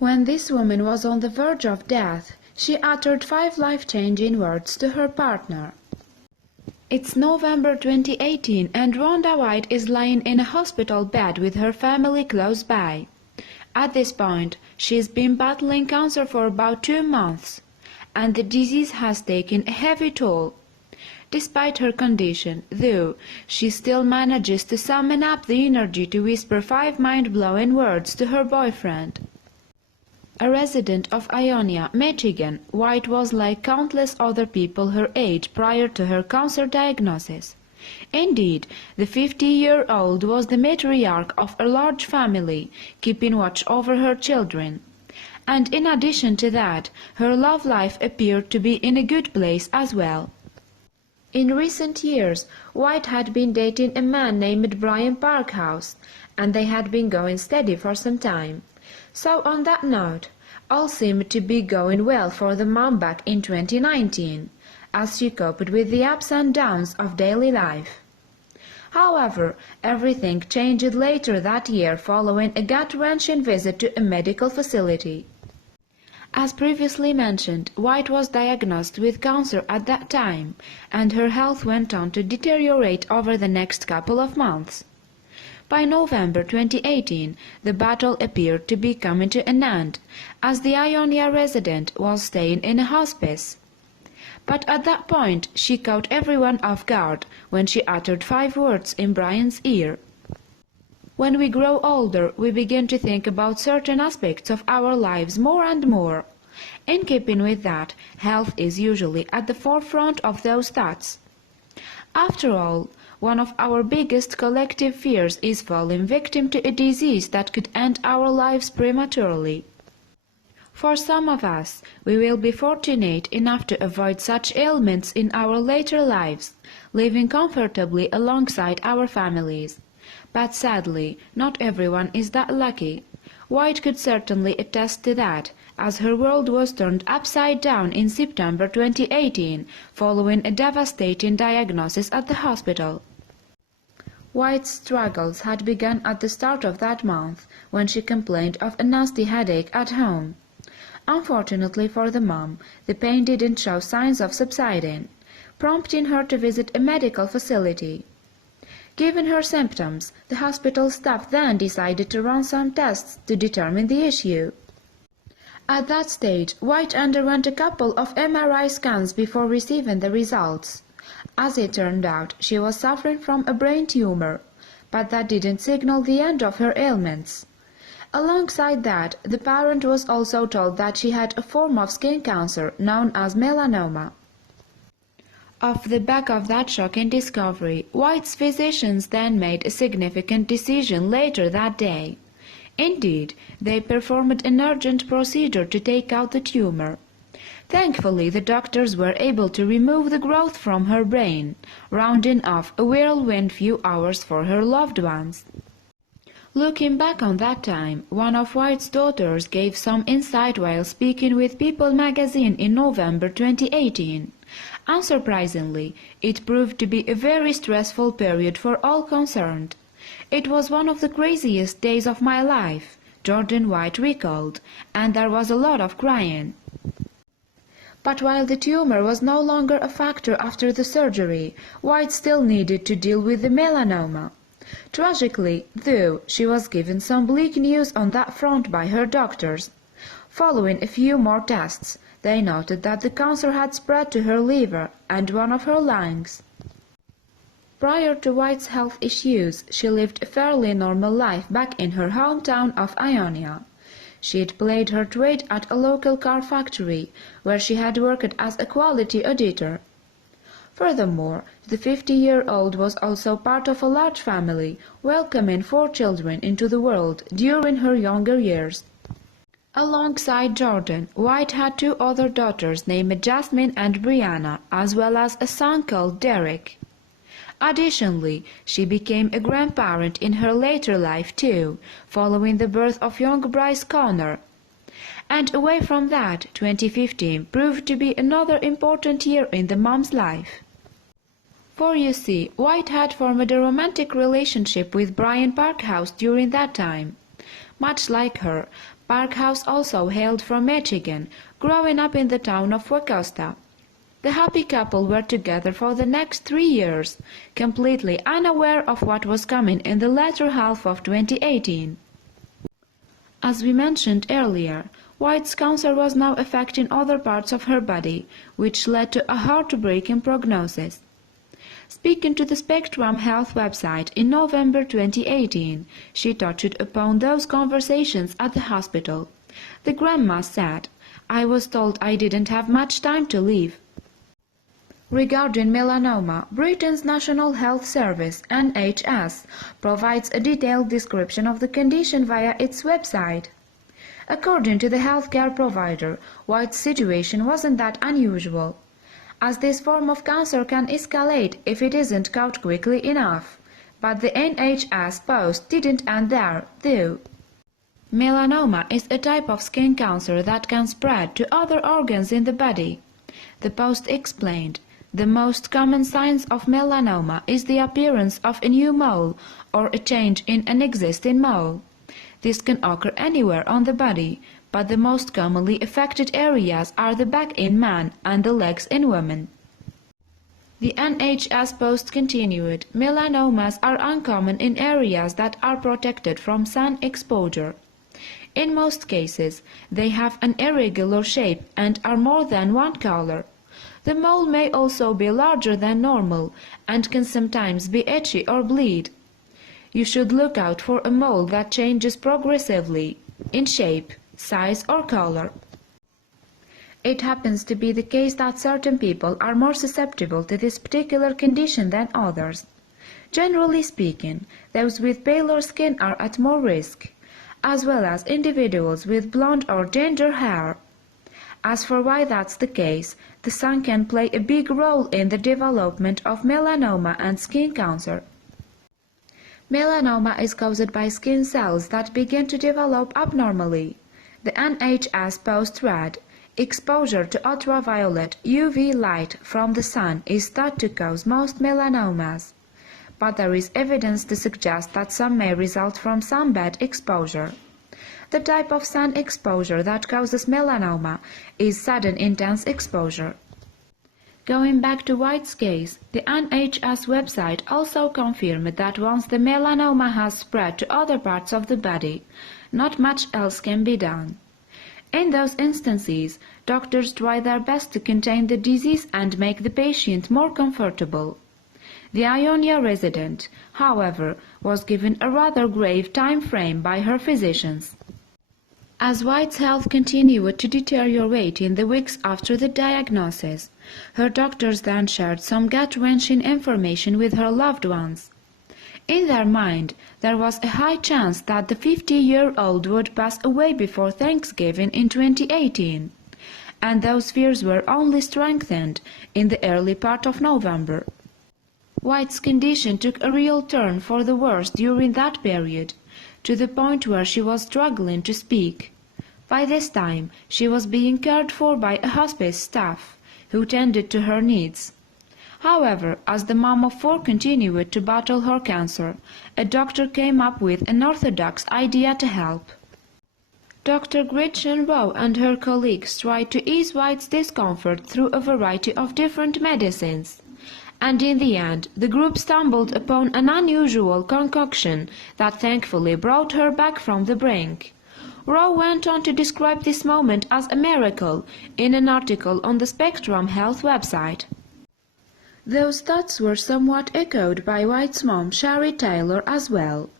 When this woman was on the verge of death, she uttered 5 life-changing words to her partner. It's November 2018 and Rhonda White is lying in a hospital bed with her family close by. At this point, she's been battling cancer for about 2 months, and the disease has taken a heavy toll. Despite her condition, though, she still manages to summon up the energy to whisper 5 mind-blowing words to her boyfriend. A resident of Ionia, Michigan, White was like countless other people her age prior to her cancer diagnosis. Indeed, the 50-year-old was the matriarch of a large family, keeping watch over her children. And in addition to that, her love life appeared to be in a good place as well. In recent years, White had been dating a man named Brian Parkhouse, and they had been going steady for some time. So on that note, all seemed to be going well for the mom back in 2019, as she coped with the ups and downs of daily life. However, everything changed later that year following a gut-wrenching visit to a medical facility. As previously mentioned, White was diagnosed with cancer at that time, and her health went on to deteriorate over the next couple of months. By November 2018, the battle appeared to be coming to an end, as the Ionia resident was staying in a hospice. But at that point, she caught everyone off guard when she uttered 5 words in Brian's ear. When we grow older, we begin to think about certain aspects of our lives more and more. In keeping with that, health is usually at the forefront of those thoughts. After all, one of our biggest collective fears is falling victim to a disease that could end our lives prematurely. For some of us, we will be fortunate enough to avoid such ailments in our later lives, living comfortably alongside our families. But sadly, not everyone is that lucky. White could certainly attest to that, as her world was turned upside down in September 2018, following a devastating diagnosis at the hospital. White's struggles had begun at the start of that month, when she complained of a nasty headache at home. Unfortunately for the mom, the pain didn't show signs of subsiding, prompting her to visit a medical facility. Given her symptoms, the hospital staff then decided to run some tests to determine the issue. At that stage, White underwent a couple of MRI scans before receiving the results. As it turned out, she was suffering from a brain tumor, but that didn't signal the end of her ailments. Alongside that, the parent was also told that she had a form of skin cancer known as melanoma. Off the back of that shocking discovery, White's physicians then made a significant decision later that day. Indeed, they performed an urgent procedure to take out the tumor. Thankfully, the doctors were able to remove the growth from her brain, rounding off a whirlwind few hours for her loved ones. Looking back on that time, one of White's daughters gave some insight while speaking with People magazine in November 2018. Unsurprisingly, it proved to be a very stressful period for all concerned. It was one of the craziest days of my life, Jordan White recalled, and there was a lot of crying. But while the tumor was no longer a factor after the surgery, White still needed to deal with the melanoma. Tragically, though, she was given some bleak news on that front by her doctors. Following a few more tests, they noted that the cancer had spread to her liver and one of her lungs. Prior to White's health issues, she lived a fairly normal life back in her hometown of Ionia. She had played her trade at a local car factory, where she had worked as a quality auditor. Furthermore, the 50-year-old was also part of a large family, welcoming 4 children into the world during her younger years. Alongside Jordan, White had 2 other daughters named Jasmine and Brianna, as well as a son called Derek. Additionally, she became a grandparent in her later life too, following the birth of young Bryce Connor. And away from that, 2015 proved to be another important year in the mom's life. For you see, White had formed a romantic relationship with Brian Parkhouse during that time. Much like her, Parkhouse also hailed from Michigan, growing up in the town of Wacosta. The happy couple were together for the next 3 years, completely unaware of what was coming in the latter half of 2018. As we mentioned earlier, White's cancer was now affecting other parts of her body, which led to a heartbreaking prognosis. Speaking to the Spectrum Health website in November 2018, she touched upon those conversations at the hospital. The grandma said, "I was told I didn't have much time to live." Regarding melanoma, Britain's National Health Service (NHS) provides a detailed description of the condition via its website. According to the healthcare provider, White's situation wasn't that unusual, as this form of cancer can escalate if it isn't caught quickly enough. But the NHS post didn't end there, though. Melanoma is a type of skin cancer that can spread to other organs in the body. The post explained, "The most common signs of melanoma is the appearance of a new mole or a change in an existing mole. This can occur anywhere on the body, but the most commonly affected areas are the back in men and the legs in women." The NHS post continued, "Melanomas are uncommon in areas that are protected from sun exposure. In most cases, they have an irregular shape and are more than one color. The mole may also be larger than normal and can sometimes be itchy or bleed. You should look out for a mole that changes progressively in shape, size or color." It happens to be the case that certain people are more susceptible to this particular condition than others. Generally speaking, those with paler skin are at more risk, as well as individuals with blonde or ginger hair. As for why that's the case, the sun can play a big role in the development of melanoma and skin cancer. Melanoma is caused by skin cells that begin to develop abnormally. The NHS post read, "Exposure to ultraviolet UV light from the sun is thought to cause most melanomas, but there is evidence to suggest that some may result from sunbed exposure. The type of sun exposure that causes melanoma is sudden intense exposure." Going back to White's case, the NHS website also confirmed that once the melanoma has spread to other parts of the body, not much else can be done. In those instances, doctors try their best to contain the disease and make the patient more comfortable. The Ionia resident, however, was given a rather grave time frame by her physicians. As White's health continued to deteriorate in the weeks after the diagnosis, her doctors then shared some gut-wrenching information with her loved ones. In their mind, there was a high chance that the 50-year-old would pass away before Thanksgiving in 2018, and those fears were only strengthened in the early part of November. White's condition took a real turn for the worse during that period, to the point where she was struggling to speak. By this time, she was being cared for by a hospice staff, who tended to her needs. However, as the mom of 4 continued to battle her cancer, a doctor came up with an orthodox idea to help. Dr. Gretchen Rowe and her colleagues tried to ease White's discomfort through a variety of different medicines, and in the end the group stumbled upon an unusual concoction that thankfully brought her back from the brink. Rowe went on to describe this moment as a miracle in an article on the Spectrum Health website. Those thoughts were somewhat echoed by White's mom, Sherry Taylor, as well,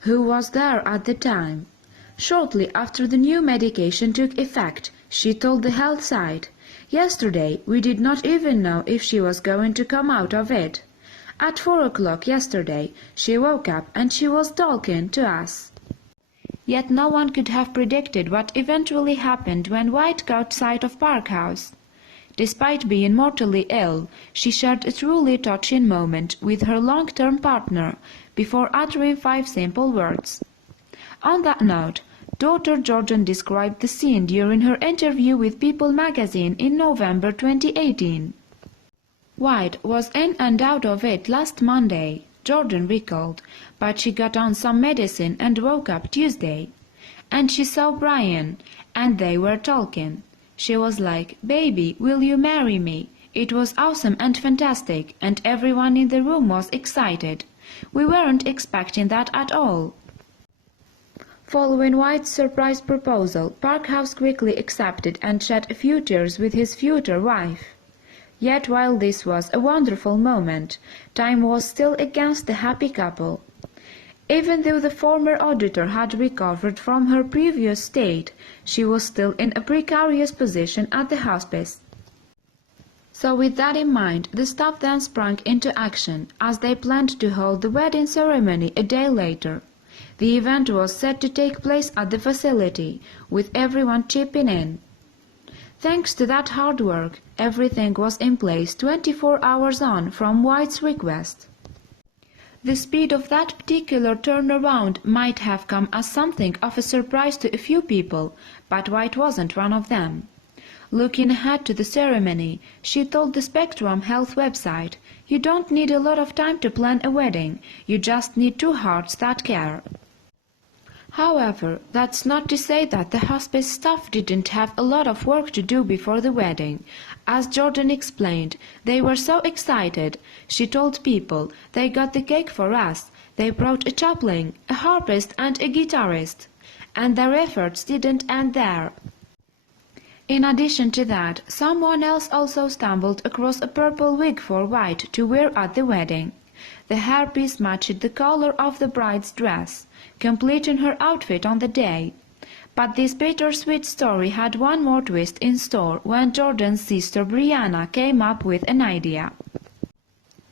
who was there at the time. Shortly after the new medication took effect, she told the health site, "Yesterday we did not even know if she was going to come out of it. At 4 o'clock yesterday she woke up and she was talking to us." Yet no one could have predicted what eventually happened when White caught sight of Parkhouse. Despite being mortally ill, she shared a truly touching moment with her long-term partner before uttering 5 simple words. On that note, daughter Jordan described the scene during her interview with People magazine in November 2018. "White was in and out of it last Monday," Jordan recalled, "but she got on some medicine and woke up Tuesday. and she saw Brian, and they were talking. She was like, "Baby, will you marry me?" It was awesome and fantastic, and everyone in the room was excited. We weren't expecting that at all. Following White's surprise proposal, Parkhouse quickly accepted and shed a few tears with his future wife. Yet while this was a wonderful moment, time was still against the happy couple. Even though the former auditor had recovered from her previous state, she was still in a precarious position at the hospice. So with that in mind, the staff then sprang into action, as they planned to hold the wedding ceremony a day later. The event was set to take place at the facility, with everyone chipping in. Thanks to that hard work, everything was in place 24 hours on from White's request. The speed of that particular turnaround might have come as something of a surprise to a few people, but White wasn't one of them. Looking ahead to the ceremony, she told the Spectrum Health website, "You don't need a lot of time to plan a wedding, you just need two hearts that care." However, that's not to say that the hospice staff didn't have a lot of work to do before the wedding. As Jordan explained, they were so excited. She told people, "They got the cake for us, they brought a chaplain, a harpist and a guitarist." And their efforts didn't end there. In addition to that, someone else also stumbled across a purple wig for White to wear at the wedding. The hairpiece matched the color of the bride's dress, completing her outfit on the day. But this bittersweet story had one more twist in store when Jordan's sister Brianna came up with an idea.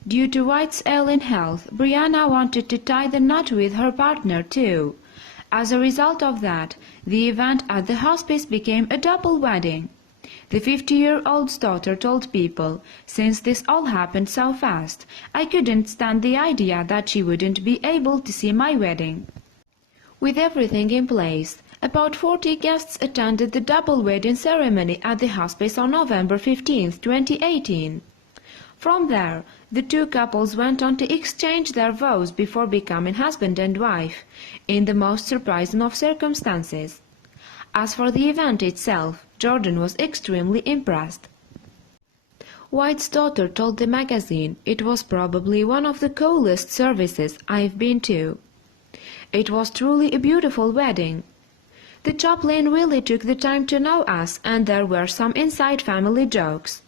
Due to White's ailing health, Brianna wanted to tie the knot with her partner too. As a result of that, the event at the hospice became a double wedding. The 50-year-old's daughter told people, "Since this all happened so fast, I couldn't stand the idea that she wouldn't be able to see my wedding." With everything in place, about 40 guests attended the double wedding ceremony at the hospice on November 15, 2018. From there, the two couples went on to exchange their vows before becoming husband and wife, in the most surprising of circumstances. As for the event itself, Jordan was extremely impressed. White's daughter told the magazine it was probably one of the coolest services I've been to. It was truly a beautiful wedding. The chaplain really took the time to know us, and there were some inside family jokes.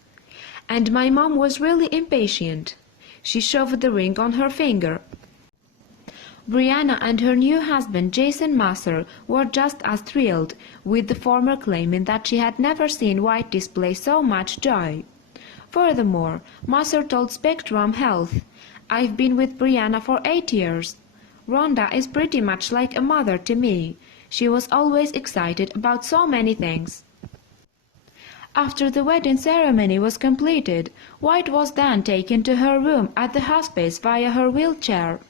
And my mom was really impatient. She shoved the ring on her finger. Brianna and her new husband Jason Masser were just as thrilled, with the former claiming that she had never seen White display so much joy. Furthermore, Masser told Spectrum Health, "I've been with Brianna for 8 years. Rhonda is pretty much like a mother to me. She was always excited about so many things." After the wedding ceremony was completed, White was then taken to her room at the hospice via her wheelchair.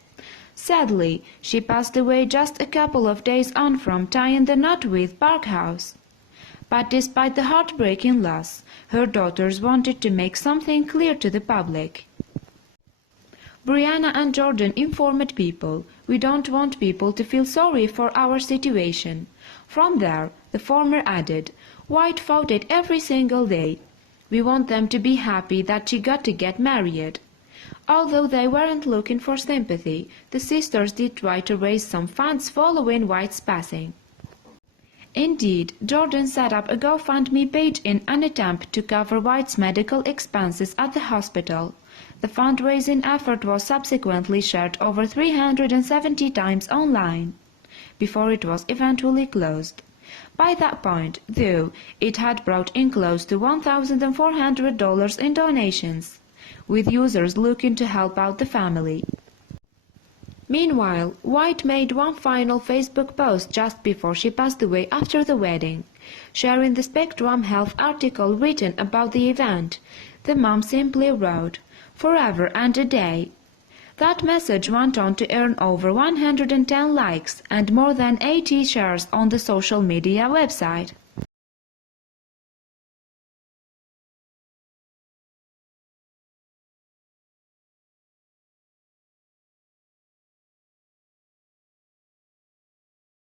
Sadly, she passed away just a couple of days on from tying the knot with Parkhouse. But despite the heartbreaking loss, her daughters wanted to make something clear to the public. Brianna and Jordan informed people, "We don't want people to feel sorry for our situation." From there, the former added, "White fought it every single day. We want them to be happy that she got to get married." Although they weren't looking for sympathy, the sisters did try to raise some funds following White's passing. Indeed, Jordan set up a GoFundMe page in an attempt to cover White's medical expenses at the hospital. The fundraising effort was subsequently shared over 370 times online, before it was eventually closed. By that point, though, it had brought in close to $1,400 in donations, with users looking to help out the family. Meanwhile, White made one final Facebook post just before she passed away after the wedding, sharing the Spectrum Health article written about the event. The mom simply wrote, "Forever and a day." That message went on to earn over 110 likes and more than 80 shares on the social media website.